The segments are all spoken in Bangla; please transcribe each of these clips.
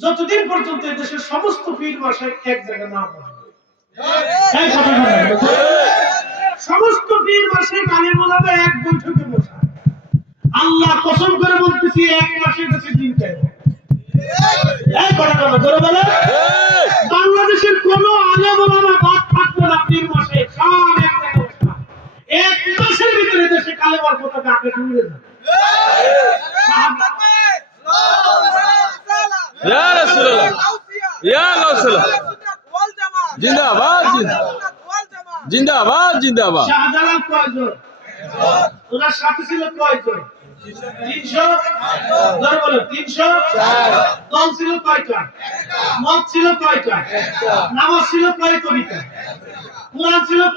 যতদিন পর্যন্ত দেশের সমস্ত পীর মাসায় এক জায়গায় না বলেন। সমস্ত পীর মাসায় কালের মোলামে এক বৈঠকে বসা। আল্লাহ কসম করে বলতেছি এক মাসের কাছে দিন বাংলাদেশের কোন আলেম বাদ থাকবে না পীর মাসে সব এক এক মাসের ভিতরে দেশে কালেমার পতাকা আগে উড়ে যাবে জিন্দাবাদ জিন্দাবাদ। জিন্দাবাদ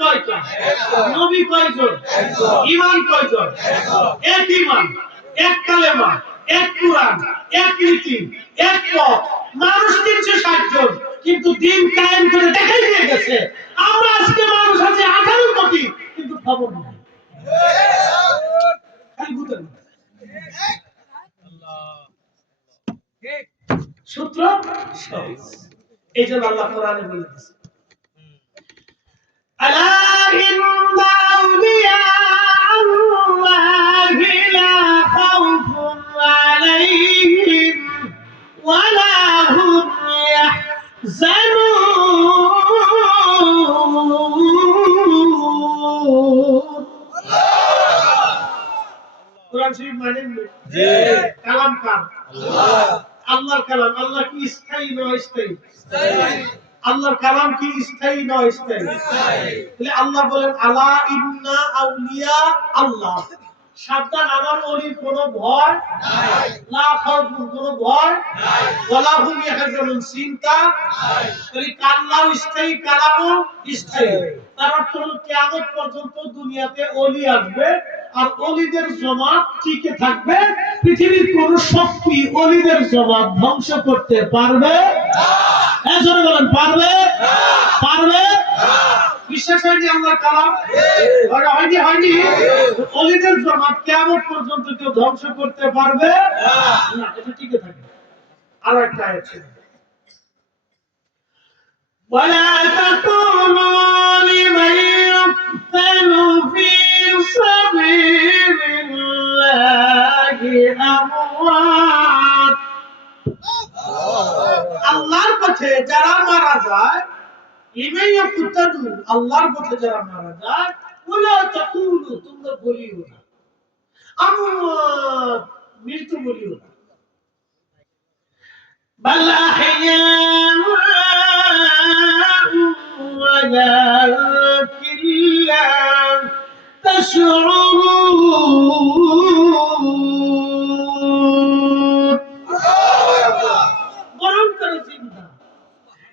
কয়টা? নবী কয়জন? ইমান এক ইমান এক কালেমা। এক কোরআন, এক রীতি, এক পথ। মানুষ তিনশো ষাট জন কিন্তু দিন কায়েম করে দেখাই দিয়ে গেছে। আমরা আজকে মানুষ আছে আঠারো কোটি, কিন্তু খবর নাই। সূত্র এই জন্য আল্লাহ কোরআনে বলে দিয়েছে। আলা ইন্না আউলিয়া আল্লাহি কোরআন শরীফ মানেন জি। কালাম কার? আল্লাহর কালাম। আল্লাহ কি স্থায়ী নয় স্থায়ী। আল্লাহর কালাম কি স্থায়ী নয় স্থায়ী। তাহলে আল্লাহ বলেন আলা ইন্না আউলিয়া আল্লাহ। সাবধান আমার ওলির কোনো ভয় না খাউফুন কোনো ভয় ওয়ালা হুম ইয়াহজানুন চিন্তা তাহলে কাল্লাও স্থায়ী কালামও স্থায়ী? তার অর্থ হলো কিয়ামত পর্যন্ত দুনিয়াতে ওলি আসবে আর অলিদের জমাত টিকে থাকবে পৃথিবীর কোন শক্তি অলিদের জমাত ধ্বংস করতে পারবে হ্যাঁ জোরে বলেন পারবে পারবে বিশ্বাস হয়নি আল্লাহর কালাম হয়- হয়নি হয়নি অলিদের জমাত কেমন পর্যন্ত কেউ ধ্বংস করতে পারবে না এটা টিকে থাকবে আরো একটা আয়াত ছিল ولا تقولوا لمن পথে যারা মারা যায় ইমাইয়া কুতাদু আল্লাহর পথে যারা মারা যায় ওলা তাকুলু তোমরা বলিও না আমওয়াত মৃত্যু বলিও না بل أحياء ولكن لا تشعرون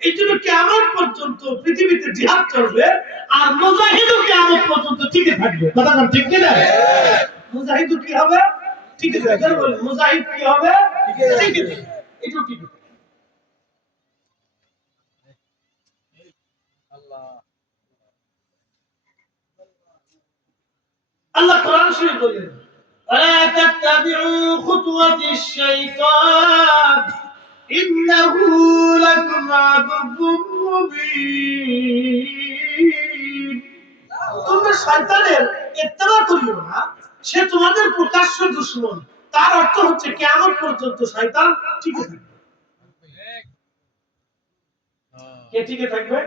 এই জন্য কেমন পর্যন্ত পৃথিবীতে জিহাদ চলবে আর মুজাহিদও কেমন পর্যন্ত টিকে থাকবে কথা বল ঠিক কিনা মুজাহিদ কি হবে টিকে থাকবে বলেন মুজাহিদ কি হবে টিকে থাকবে এটাও টিকে থাকবে আল্লাহ কোরআন শরীফ বলেন ولا تتبعوا خطوات الشيطان إنه لكم عدو مبين তোমরা শয়তানের ইত্তেবা করিও না সে তোমাদের প্রকাশ্য দুশ্মন তার অর্থ হচ্ছে কেমন পর্যন্ত শয়তান টিকে থাকবে কে টিকে থাকবে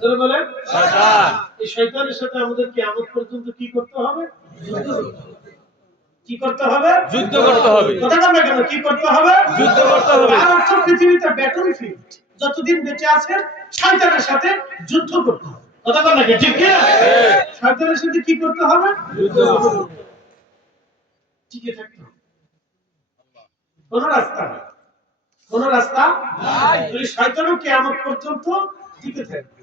জোরে বলেন শয়তান এই শয়তানের সাথে আমাদের কেমন পর্যন্ত কি করতে হবে যুদ্ধ করতে হবে। কি করতে হবে? যুদ্ধ করতে হবে। কথা বলবে কেন কি করতে হবে? যুদ্ধ করতে হবে। অর্থ পৃথিবীতে ব্যাটল ফিল্ড যতদিন বেঁচে আছেন শয়তানের সাথে যুদ্ধ করতে হবে। কথা বল নাকি? ঠিক কি? শয়তানের সাথে কি করতে হবে? যুদ্ধ টিকে থাকতে হবে। কোন রাস্তা নেই। কোন রাস্তা নাই। শয়তানও কিয়ামত পর্যন্ত টিকে থাকবে।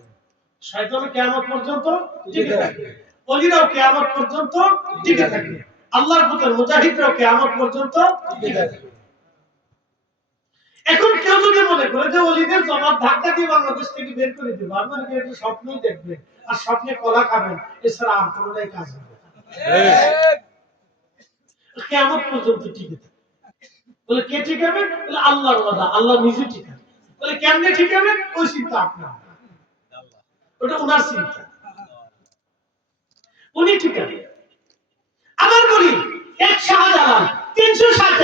শয়তানও কিয়ামত পর্যন্ত টিকে থাকবে। অলিরাও কিয়ামত পর্যন্ত টিকে থাকবে। আল্লাহর পুত্র মুজাহিদরাও কিয়ামত পর্যন্ত এখন কেউ যদি মনে করে যে অলিদের জমাত ধাক্কা দিয়ে বাংলাদেশ থেকে বের করে দেবো আপনারা কি একটু স্বপ্নই দেখবেন? আর স্বপ্নে কলা খাবেন এছাড়া আর কোনোটাই কাজ হবে কেমন পর্যন্ত টিকে থাকে বলে কে ঠিকাবে বলে আল্লাহর কথা আল্লাহ নিজে ঠিকাবে বলে কেমনে ঠিকাবে ওই চিন্তা আপনার। ওটা ওনার চিন্তা। উনি ঠিকাবে আবার বলি একশো হাজার তিনশো ষাট